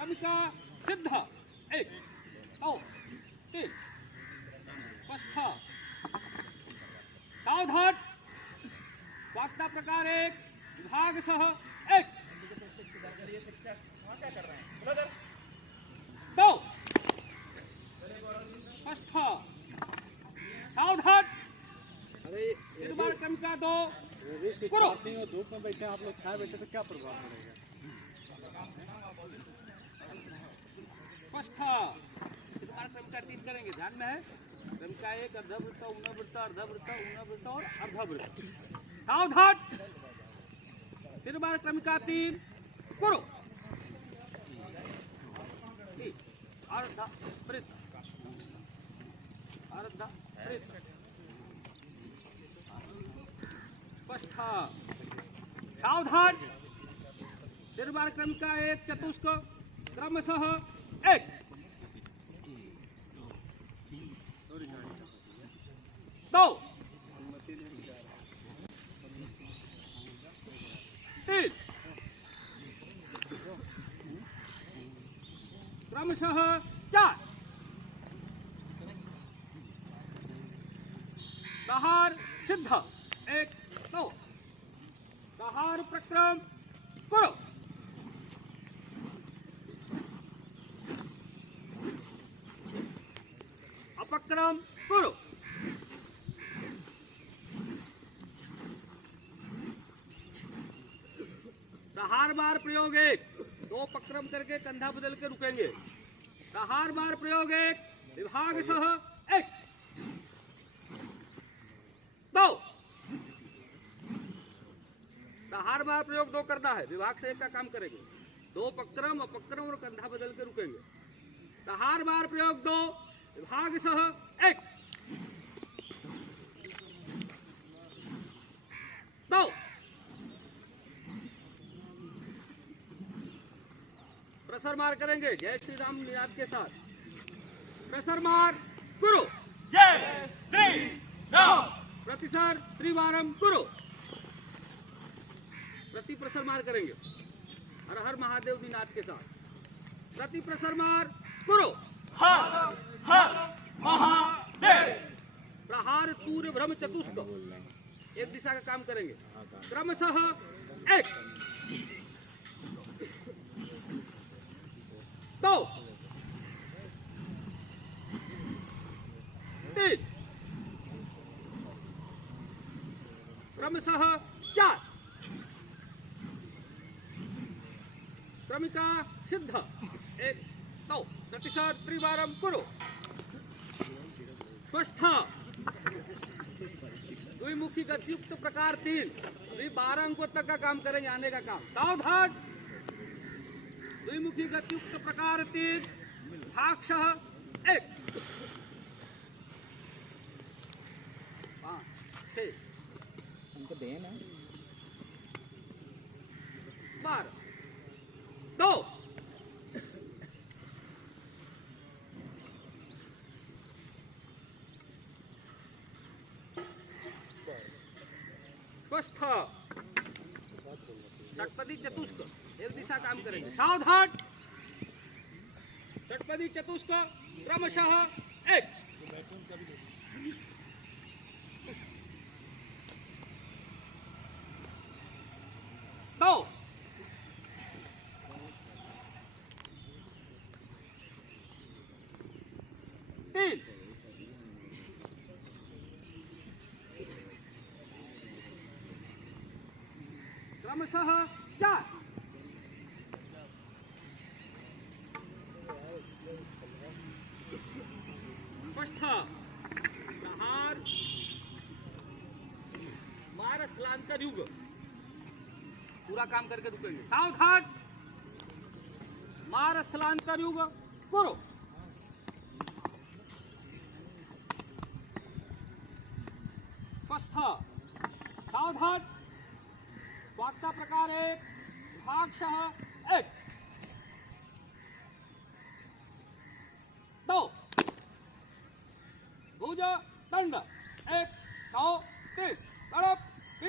क्रमिका सिद्ध एक दो तीन स्वस्थ सावधान वाक्ता प्रकार एक विभाग सह एक दो स्वस्थ सावधान इस बार क्रमिका दो धूप में बैठे आप लोग छाए बैठे तो क्या प्रभाव पड़ेगा? स्वस्थ इस बार क्रमिका 3 करेंगे, ध्यान में है। क्रमिका 1 अर्धवृत्त उन्नवृत्त अर्धवृत्त उन्नवृत्त और अर्धवृत्त। सावधान फिर बार क्रमिका 3 करो। अर्धवृत्त अर्धवृत्त स्वस्थ सावधान फिर बार क्रमिका 1 चतुष्क क्रमशः एक दो तीन क्रमशः 4 प्रहार सिद्ध एक दो प्रहार प्रक्रम करो। अपक्रम करो। प्रहार बार प्रयोग एक दो पक्रम करके कंधा बदल के रुकेंगे। प्रहार बार प्रयोग एक विभाग सह एक दो प्रहार बार प्रयोग दो करना है, विभाग से एक का काम करेंगे। दो पक्रम अपक्रम और कंधा बदल के रुकेंगे। प्रहार बार प्रयोग दो विभाग सह एक दो प्रसर मार करेंगे जय श्री राम निनाद के साथ। प्रसर मार करो। जय श्री राम। प्रतिसर त्रिवारम करो। प्रति प्रसर मार करेंगे हर हर महादेव निनाद के साथ। प्रति प्रसर मार करो। हर हर महादेव। प्रहार सूर्य भ्रम चतुष्क एक दिशा का काम करेंगे। क्रमशः एक दो तीन क्रमशः 4 क्रमिका सिद्ध एक दो प्रतिशत त्रिवारम करो। स्वस्थ द्विमुखी गतियुक्त प्रकार 3 12 अंकों तक का काम करेंगे, आने का काम। सावधान द्विमुखी गतियुक्त प्रकार 3 भागशः एक 5 6 हमको देना 12 दो स्वस्थ षटपदी चतुष्क एक दिशा काम करेंगे। सावधान षटपदी चतुष्क क्रमशः एक दो तीन क्रमशः 4 स्वस्थ प्रहार मार स्लांतर युग पूरा काम करके रुकेंगे। सावधान मार स्लांतर युग करो। स्वस्थ सावधान वाक्ता प्रकार एक भागशः एक दो भुज दंड एक दो तीन